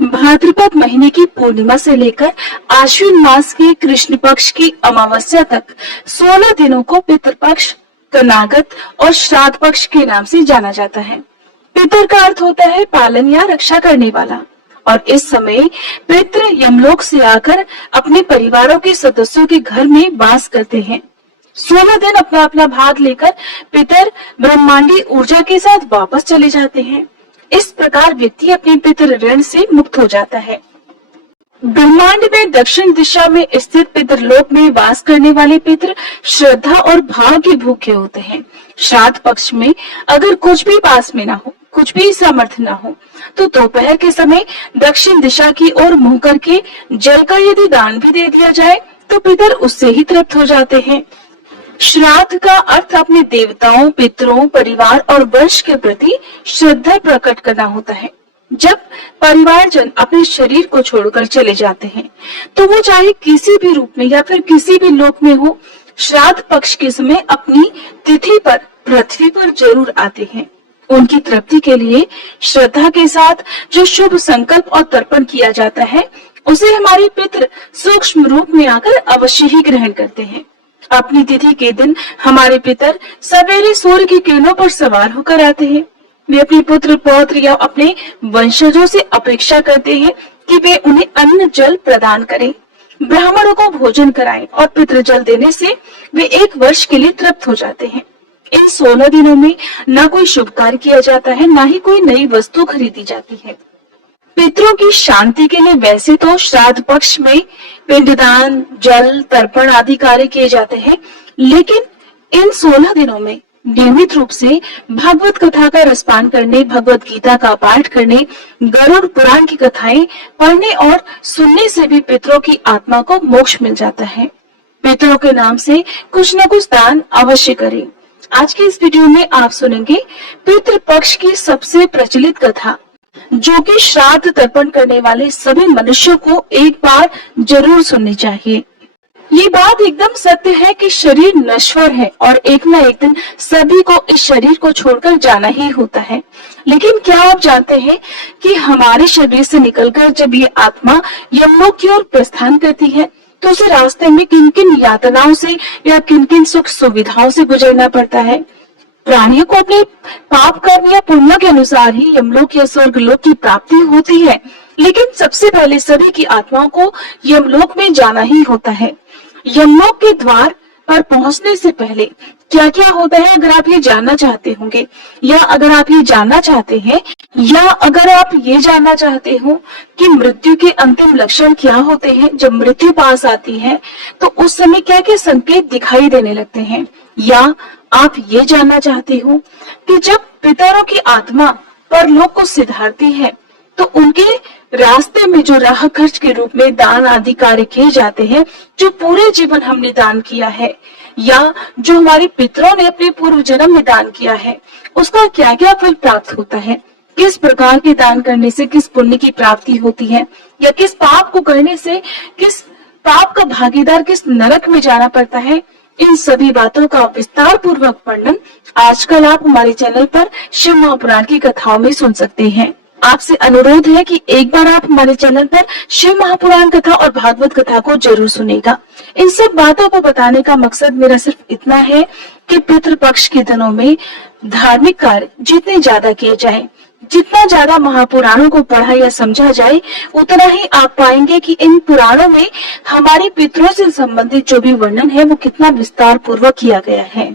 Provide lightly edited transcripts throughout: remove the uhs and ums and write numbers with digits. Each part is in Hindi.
भाद्रपद महीने की पूर्णिमा से लेकर आश्विन मास के कृष्ण पक्ष की अमावस्या तक 16 दिनों को पितृपक्ष, कनागत और श्राद्ध पक्ष के नाम से जाना जाता है। पितर का अर्थ होता है पालन या रक्षा करने वाला, और इस समय पितृ यमलोक से आकर अपने परिवारों के सदस्यों के घर में वास करते हैं। 16 दिन अपना अपना भाग लेकर पितर ब्रह्मांडी ऊर्जा के साथ वापस चले जाते हैं। इस प्रकार व्यक्ति अपने पितृ ऋण से मुक्त हो जाता है। ब्रह्मांड में दक्षिण दिशा में स्थित पितृलोक में वास करने वाले पितृ श्रद्धा और भाव के भूखे होते हैं। श्राद्ध पक्ष में अगर कुछ भी पास में ना हो, कुछ भी सामर्थ्य ना हो, तो दोपहर के समय दक्षिण दिशा की ओर मुंह करके जल का यदि दान भी दे दिया जाए तो पितर उससे ही तृप्त हो जाते हैं। श्राद्ध का अर्थ अपने देवताओं, पितरों, परिवार और वंश के प्रति श्रद्धा प्रकट करना होता है। जब परिवारजन अपने शरीर को छोड़कर चले जाते हैं तो वो चाहे किसी भी रूप में या फिर किसी भी लोक में हो, श्राद्ध पक्ष के समय अपनी तिथि पर पृथ्वी पर जरूर आते हैं। उनकी तृप्ति के लिए श्रद्धा के साथ जो शुभ संकल्प और तर्पण किया जाता है उसे हमारे पितृ सूक्ष्म रूप में आकर अवश्य ही ग्रहण करते हैं। अपनी तिथि के दिन हमारे पितर सवेरे सूर्य की किरणों पर सवार होकर आते हैं। वे अपने पुत्र, पौत्र या अपने वंशजों से अपेक्षा करते हैं कि वे उन्हें अन्न जल प्रदान करें, ब्राह्मणों को भोजन कराएं और पितृ जल देने से वे 1 वर्ष के लिए तृप्त हो जाते हैं। इन 16 दिनों में न कोई शुभ कार्य किया जाता है, न ही कोई नई वस्तु खरीदी जाती है। पितरों की शांति के लिए वैसे तो श्राद्ध पक्ष में पिंडदान, जल, तर्पण आदि कार्य किए जाते हैं, लेकिन इन 16 दिनों में नियमित रूप से भागवत कथा का रसपान करने, भगवत गीता का पाठ करने, गरुड़ पुराण की कथाएं पढ़ने और सुनने से भी पितरों की आत्मा को मोक्ष मिल जाता है। पितरों के नाम से कुछ न कुछ दान अवश्य करें। आज के इस वीडियो में आप सुनेंगे पितृ पक्ष की सबसे प्रचलित कथा, जो कि श्राद्ध तर्पण करने वाले सभी मनुष्यों को एक बार जरूर सुननी चाहिए। ये बात एकदम सत्य है कि शरीर नश्वर है और एक न एक दिन सभी को इस शरीर को छोड़कर जाना ही होता है। लेकिन क्या आप जानते हैं कि हमारे शरीर से निकलकर जब ये आत्मा यमलोक की ओर प्रस्थान करती है तो उसे रास्ते में किन किन यातनाओं से या किन किन सुख सुविधाओं से गुजरना पड़ता है। प्राणियों को अपने पाप कर्म या पुण्य के अनुसार ही यमलोक या स्वर्गलोक की प्राप्ति होती है, लेकिन सबसे पहले सभी की आत्माओं को यमलोक में जाना ही होता है। यमलोक के द्वार पर पहुंचने से पहले क्या क्या होता है, अगर आप ये जानना चाहते होंगे या अगर आप ये जानना चाहते हैं या अगर आप ये जानना चाहते हो कि मृत्यु के अंतिम लक्षण क्या होते हैं, जब मृत्यु पास आती है तो उस समय क्या क्या संकेत दिखाई देने लगते हैं, या आप ये जानना चाहते हो कि जब पितरों की आत्मा परलोक को सिधारती है तो उनके रास्ते में जो राह खर्च के रूप में दान आदि कार्य किए जाते हैं, जो पूरे जीवन हमने दान किया है या जो हमारे पितरों ने अपने पूर्व जन्म में दान किया है, उसका क्या क्या फल प्राप्त होता है, किस प्रकार के दान करने से किस पुण्य की प्राप्ति होती है, या किस पाप को करने से किस पाप का भागीदार किस नरक में जाना पड़ता है। इन सभी बातों का विस्तार पूर्वक वर्णन आजकल आप हमारे चैनल पर शिव महापुराण की कथाओं में सुन सकते हैं। आपसे अनुरोध है कि एक बार आप हमारे चैनल पर शिव महापुराण कथा और भागवत कथा को जरूर सुनेगा। इन सब बातों को बताने का मकसद मेरा सिर्फ इतना है कि पितृपक्ष के दिनों में धार्मिक कार्य जितने ज्यादा किए जाएं, जितना ज्यादा महापुराणों को पढ़ा या समझा जाए, उतना ही आप पाएंगे कि इन पुराणों में हमारे पितरों से संबंधित जो भी वर्णन है वो कितना विस्तार पूर्वक किया गया है।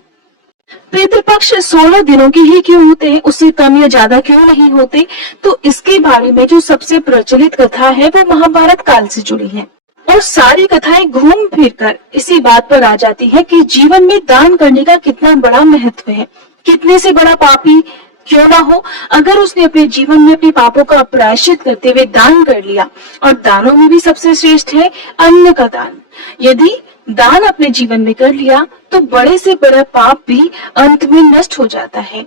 पितृपक्ष 16 दिनों के ही क्यों होते हैं, उससे कम या ज्यादा क्यों नहीं होते, तो इसके बारे में जो सबसे प्रचलित कथा है वो महाभारत काल से जुड़ी है और सारी कथाएं घूम फिर कर इसी बात पर आ जाती है कि जीवन में दान करने का कितना बड़ा महत्व है। कितने से बड़ा पापी क्यों ना हो, अगर उसने अपने जीवन में अपने पापों का प्रायश्चित करते हुए दान कर लिया, और दानों में भी सबसे श्रेष्ठ है अन्न का दान। यदि दान अपने जीवन में कर लिया तो बड़े से बड़ा पाप भी अंत में नष्ट हो जाता है।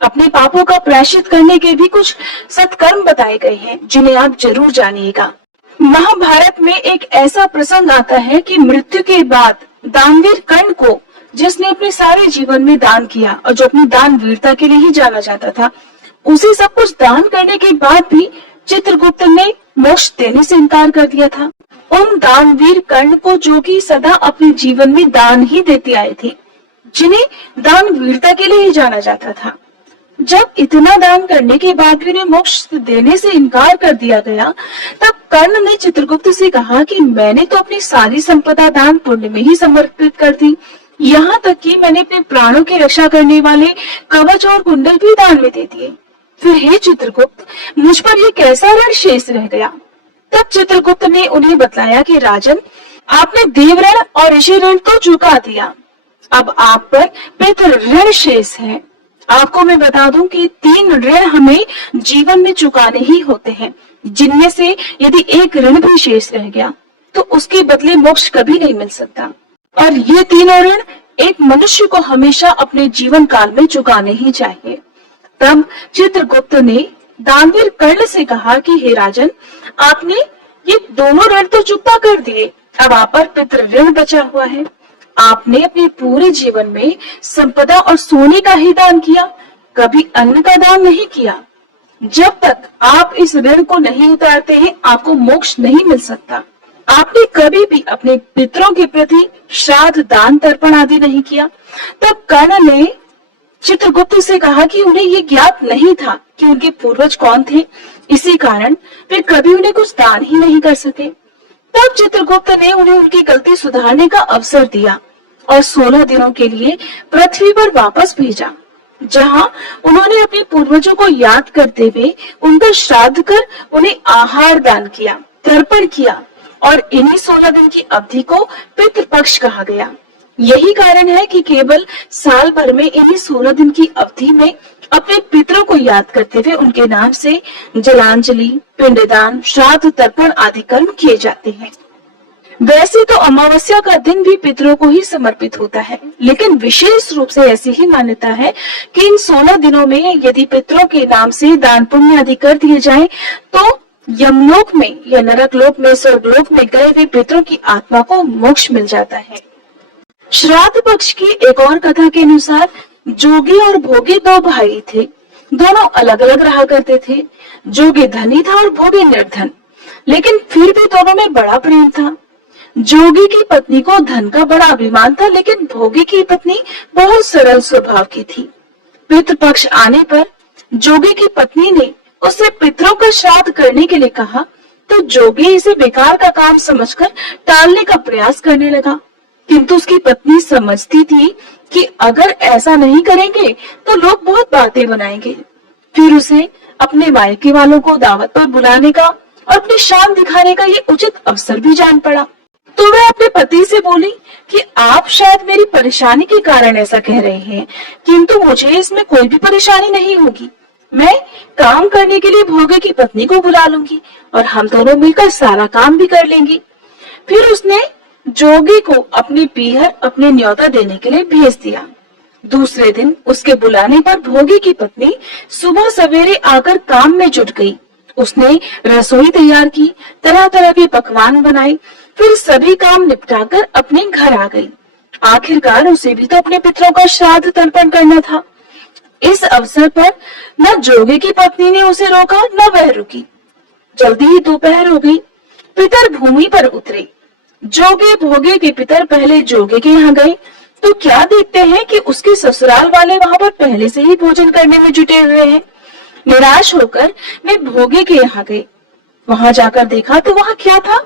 अपने पापों का प्रायश्चित करने के भी कुछ सत्कर्म बताए गए हैं जिन्हें आप जरूर जानिएगा। महाभारत में एक ऐसा प्रसंग आता है कि मृत्यु के बाद दानवीर कर्ण को, जिसने अपने सारे जीवन में दान किया और जो अपनी दान वीरता के लिए ही जाना जाता था, उसे सब कुछ दान करने के बाद भी चित्रगुप्त ने मोक्ष देने से इनकार कर दिया था। उन दानवीर कर्ण को जो कि सदा अपने जीवन में दान ही देते आए थे, जिन्हें दानवीरता के लिए ही जाना जाता था। जब इतना दान करने के बाद भी उन्हें मोक्ष देने से इनकार कर दिया गया, तब कर्ण ने चित्रगुप्त से कहा कि मैंने तो अपनी सारी संपदा दान पुण्य में ही समर्पित कर दी, यहाँ तक कि मैंने अपने प्राणों की रक्षा करने वाले कवच और कुंडल भी दान में दे दिए। फिर हे चित्रगुप्त, मुझ पर ये कैसा ऋण शेष रह गया? तब चित्रगुप्त ने उन्हें बतलाया कि राजन, आपने देव ऋण और ऋषि ऋण तो चुका दिया, अब आप पर पितृ ऋण शेष है। आपको मैं बता दूं कि 3 ऋण हमें जीवन में चुकाने ही होते हैं, जिनमें से यदि एक ऋण भी शेष रह गया तो उसके बदले मोक्ष कभी नहीं मिल सकता। और ये तीनों ऋण एक मनुष्य को हमेशा अपने जीवन काल में चुकाने ही चाहिए। तब चित्रगुप्त ने दानवीर कर्ण से कहा कि हे राजन, आपने ये दोनों ऋण तो चुकता कर दिए, अब आप पर पितृ ऋण बचा हुआ है। आपने अपने पूरे जीवन में संपदा और सोने का ही दान किया, कभी अन्न का दान नहीं किया। जब तक आप इस ऋण को नहीं उतारते हैं, आपको मोक्ष नहीं मिल सकता। आपने कभी भी अपने पितरों के प्रति श्राद्ध, दान, तर्पण आदि नहीं किया। तब कर्ण ने चित्रगुप्त से कहा कि उन्हें ये ज्ञात नहीं था कि उनके पूर्वज कौन थे, इसी कारण वे कभी उन्हें कुछ दान ही नहीं कर सके। तब चित्रगुप्त ने उन्हें उनकी गलती सुधारने का अवसर दिया और 16 दिनों के लिए पृथ्वी पर वापस भेजा, जहां उन्होंने अपने पूर्वजों को याद करते हुए उनका श्राद्ध कर उन्हें आहार दान किया, तर्पण किया, और इन्हीं 16 दिन की अवधि को पितृपक्ष कहा गया। यही कारण है कि केवल साल भर में इन्हीं 16 दिन की अवधि में अपने पितरों को याद करते हुए उनके नाम से जलांजलि, पिंडदान, श्राद्ध, तर्पण आदि कर्म किए जाते हैं। वैसे तो अमावस्या का दिन भी पितरों को ही समर्पित होता है, लेकिन विशेष रूप से ऐसी ही मान्यता है कि इन 16 दिनों में यदि पितरों के नाम से दान पुण्य आदि कर दिए जाएं, तो यमलोक में या नरक लोक में, स्वर्गलोक में गए हुए पितरों की आत्मा को मोक्ष मिल जाता है। श्राद्ध पक्ष की एक और कथा के अनुसार जोगी और भोगी 2 भाई थे। दोनों अलग अलग रहा करते थे। जोगी धनी था और भोगी निर्धन, लेकिन फिर भी दोनों में बड़ा प्रेम था। जोगी की पत्नी को धन का बड़ा अभिमान था, लेकिन भोगी की पत्नी बहुत सरल स्वभाव की थी। पितृपक्ष आने पर जोगी की पत्नी ने उससे पितरों का श्राद्ध करने के लिए कहा, तो जोगी इसे बेकार का काम समझकर टालने का प्रयास करने लगा, किंतु उसकी पत्नी समझती थी कि अगर ऐसा नहीं करेंगे तो लोग बहुत बातें बनाएंगे। फिर उसे अपने मायके वालों को दावत पर बुलाने का और अपनी शान दिखाने का ये उचित अवसर भी जान पड़ा। तो वह अपने पति से बोली कि आप शायद मेरी परेशानी के कारण ऐसा कह रहे हैं, किंतु मुझे इसमें कोई भी परेशानी नहीं होगी। मैं काम करने के लिए भोगे की पत्नी को बुला लूंगी और हम दोनों मिलकर सारा काम भी कर लेंगी। फिर उसने जोगी को अपने पीहर अपने न्योता देने के लिए भेज दिया। दूसरे दिन उसके बुलाने पर भोगी की पत्नी सुबह सवेरे आकर काम में जुट गई। उसने रसोई तैयार की, तरह तरह के पकवान बनाए, फिर सभी काम निपटाकर अपने घर आ गई। आखिरकार उसे भी तो अपने पितरों का श्राद्ध तर्पण करना था। इस अवसर पर न जोगी की पत्नी ने उसे रोका, न वह रुकी। जल्दी ही दोपहर हो गई। पितर भूमि पर उतरे। जोगी भोगे के पितर पहले जोगी के यहाँ गए तो क्या देखते हैं कि उसके ससुराल वाले वहां पर पहले से ही भोजन करने में जुटे हुए हैं। निराश होकर वे भोगे के यहाँ गए। वहां जाकर देखा तो वहां क्या था,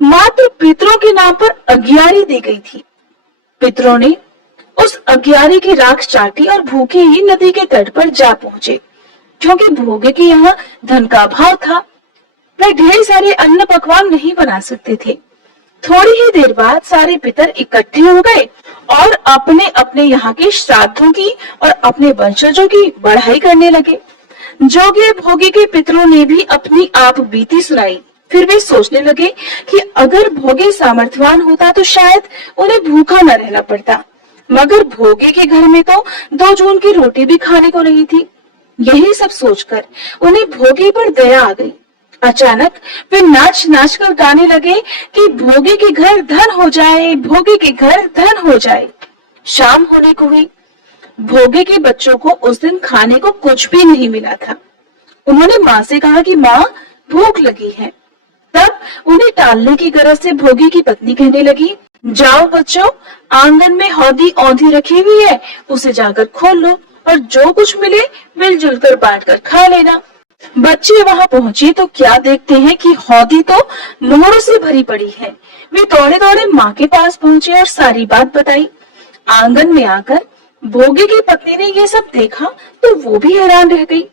मात्र पितरों के नाम पर अग्यारी दी गई थी। पितरों ने उस अग्यारी की राख चाटी और भूखे ही नदी के तट पर जा पहुंचे। क्योंकि भोगे के यहाँ धन का अभाव था, वे ढेर सारे अन्न पकवान नहीं बना सकते थे। थोड़ी ही देर बाद सारे पितर इकट्ठे हो गए और अपने अपने यहाँ के श्राद्धों की और अपने वंशजों की बढ़ाई करने लगे। जोगी भोगी के पितरों ने भी अपनी आप बीती सुनाई। फिर वे सोचने लगे कि अगर भोगी सामर्थ्यवान होता तो शायद उन्हें भूखा न रहना पड़ता, मगर भोगी के घर में तो 2 जून की रोटी भी खाने को नहीं थी। यही सब सोचकर उन्हें भोगी पर दया आ गई। अचानक वे नाच नाच कर गाने लगे कि भोगी के घर धन हो जाए, भोगी के घर धन हो जाए। शाम होने को हुई। भोगी के बच्चों को उस दिन खाने को कुछ भी नहीं मिला था। उन्होंने माँ से कहा कि माँ, भूख लगी है, टालने की गरज से भोगी की पत्नी कहने लगी, जाओ बच्चों, आंगन में हौदी औंधी रखी हुई है, उसे जाकर खोल लो और जो कुछ मिले मिलजुल कर बांट कर खा लेना। बच्चे वहां पहुंचे तो क्या देखते हैं कि हौदी तो मोहरों से भरी पड़ी है। वे दौड़े दौड़े माँ के पास पहुंचे और सारी बात बताई। आंगन में आकर भोगी की पत्नी ने ये सब देखा तो वो भी हैरान रह गई।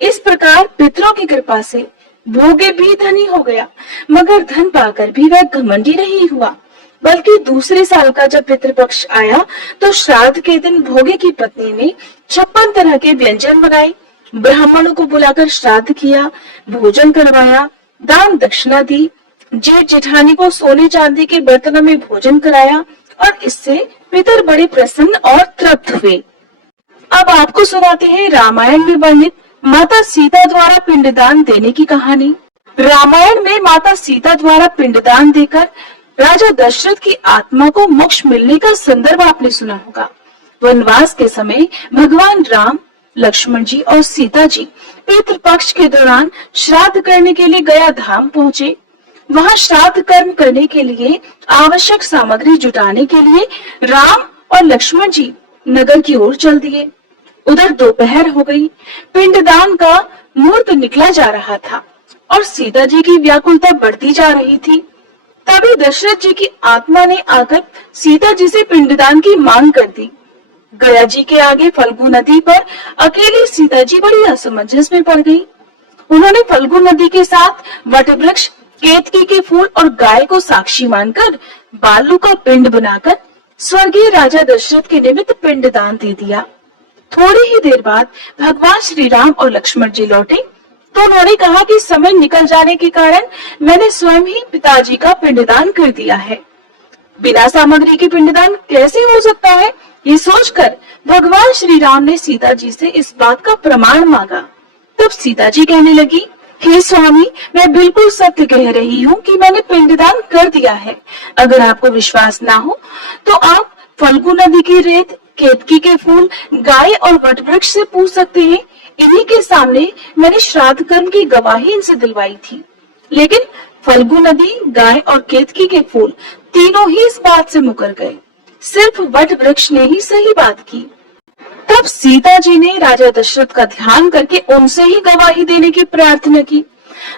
इस प्रकार पितरों की कृपा से भोगे भी धनी हो गया, मगर धन पाकर भी वह घमंडी नहीं हुआ, बल्कि दूसरे साल का जब पितृपक्ष आया तो श्राद्ध के दिन भोगे की पत्नी ने 56 तरह के व्यंजन बनाए, ब्राह्मणों को बुलाकर श्राद्ध किया, भोजन करवाया, दान दक्षिणा दी, जेठ जेठानी को सोने चांदी के बर्तनों में भोजन कराया और इससे पितर बड़े प्रसन्न और तृप्त हुए। अब आपको सुनाते हैं रामायण में वर्णित माता सीता द्वारा पिंडदान देने की कहानी। रामायण में माता सीता द्वारा पिंडदान देकर राजा दशरथ की आत्मा को मोक्ष मिलने का संदर्भ आपने सुना होगा। वनवास के समय भगवान राम, लक्ष्मण जी और सीता जी पितृपक्ष के दौरान श्राद्ध करने के लिए गया धाम पहुँचे। वहाँ श्राद्ध कर्म करने के लिए आवश्यक सामग्री जुटाने के लिए राम और लक्ष्मण जी नगर की ओर चल दिए। उधर दोपहर हो गई, पिंडदान का मुहूर्त निकला जा रहा था और सीता जी की व्याकुलता बढ़ती जा रही थी। तभी दशरथ जी की आत्मा ने आकर सीता जी से पिंडदान की मांग कर दी। गया जी के आगे फल्गु नदी पर अकेली सीता जी बड़ी असमंजस में पड़ गई। उन्होंने फल्गु नदी के साथ वटवृक्ष, केतकी के फूल और गाय को साक्षी मानकर बालू का पिंड बनाकर स्वर्गीय राजा दशरथ के निमित्त पिंडदान दे दिया। थोड़ी ही देर बाद भगवान श्री राम और लक्ष्मण जी लौटे तो उन्होंने कहा कि समय निकल जाने के कारण मैंने स्वयं ही पिताजी का पिंडदान कर दिया है। बिना सामग्री के पिंडदान कैसे हो सकता है? ये सोचकर भगवान श्री राम ने सीता जी से इस बात का प्रमाण मांगा। तब सीता जी कहने लगी, हे स्वामी, मैं बिल्कुल सत्य कह रही हूँ कि मैंने पिंडदान कर दिया है। अगर आपको विश्वास ना हो तो आप फल्गु नदी की रेत, केतकी के फूल, गाय और वटवृक्ष से पूछ सकते हैं। इन्हीं के सामने मैंने श्राद्ध कर्म की गवाही इनसे दिलवाई थी। लेकिन फल्गु नदी, गाय और केतकी के फूल तीनों ही इस बात से मुकर गए। सिर्फ वटवृक्ष ने ही सही बात की। तब सीता जी ने राजा दशरथ का ध्यान करके उनसे ही गवाही देने की प्रार्थना की।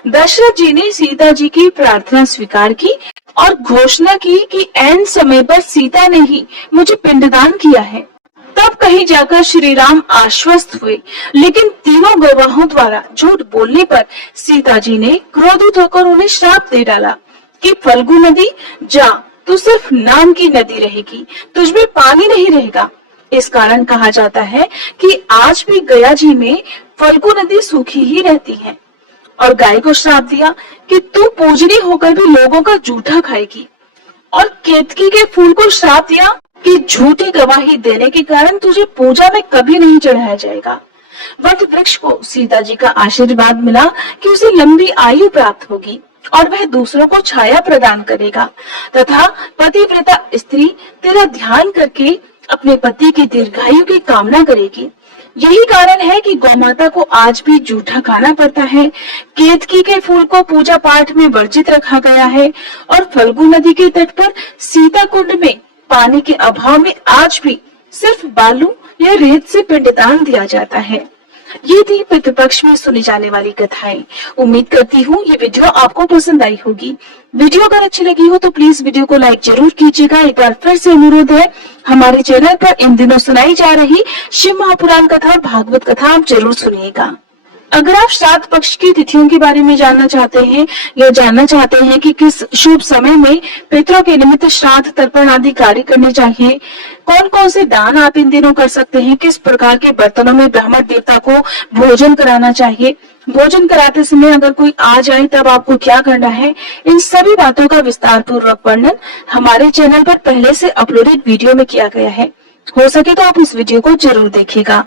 दशरथ जी ने सीता जी की प्रार्थना स्वीकार की और घोषणा की कि ऐन समय पर सीता ने ही मुझे पिंडदान किया है। तब कहीं जाकर श्री राम आश्वस्त हुए, लेकिन तीनों गवाहों द्वारा झूठ बोलने पर सीता जी ने क्रोधित होकर उन्हें श्राप दे डाला कि फल्गु नदी, जा, तू सिर्फ नाम की नदी रहेगी, तुझमें पानी नहीं रहेगा। इस कारण कहा जाता है कि आज भी गया जी में फल्गु नदी सूखी ही रहती है। और गाय को श्राप दिया कि तू पूजनी होकर भी लोगों का जूठा खाएगी। और केतकी के फूल को श्राप दिया कि झूठी गवाही देने के कारण तुझे पूजा में कभी नहीं चढ़ाया जाएगा। वट वृक्ष को सीता जी का आशीर्वाद मिला कि उसे लंबी आयु प्राप्त होगी और वह दूसरों को छाया प्रदान करेगा तथा पतिव्रता स्त्री तेरा ध्यान करके अपने पति की दीर्घायु की कामना करेगी। यही कारण है कि गौमाता को आज भी जूठा खाना पड़ता है। केतकी के फूल को पूजा पाठ में वर्जित रखा गया है और फल्गु नदी के तट पर सीता कुंड में पानी के अभाव में आज भी सिर्फ बालू या रेत से पिंडदान दिया जाता है। ये थी पितृपक्ष में सुनी जाने वाली कथाएं। उम्मीद करती हूँ ये वीडियो आपको पसंद आई होगी। वीडियो अगर अच्छी लगी हो तो प्लीज वीडियो को लाइक जरूर कीजिएगा। एक बार फिर से अनुरोध है, हमारे चैनल पर इन दिनों सुनाई जा रही शिव महापुराण कथा और भागवत कथा आप जरूर सुनिएगा। अगर आप श्राद्ध पक्ष की तिथियों के बारे में जानना चाहते हैं या जानना चाहते हैं कि किस शुभ समय में पितरों के निमित्त श्राद्ध तर्पण आदि कार्य करने चाहिए, कौन कौन से दान आप इन दिनों कर सकते हैं, किस प्रकार के बर्तनों में ब्राह्मण देवता को भोजन कराना चाहिए, भोजन कराते समय अगर कोई आ जाए तब आपको क्या करना है, इन सभी बातों का विस्तार पूर्वक वर्णन हमारे चैनल पर पहले से अपलोडेड वीडियो में किया गया है। हो सके तो आप इस वीडियो को जरूर देखिएगा।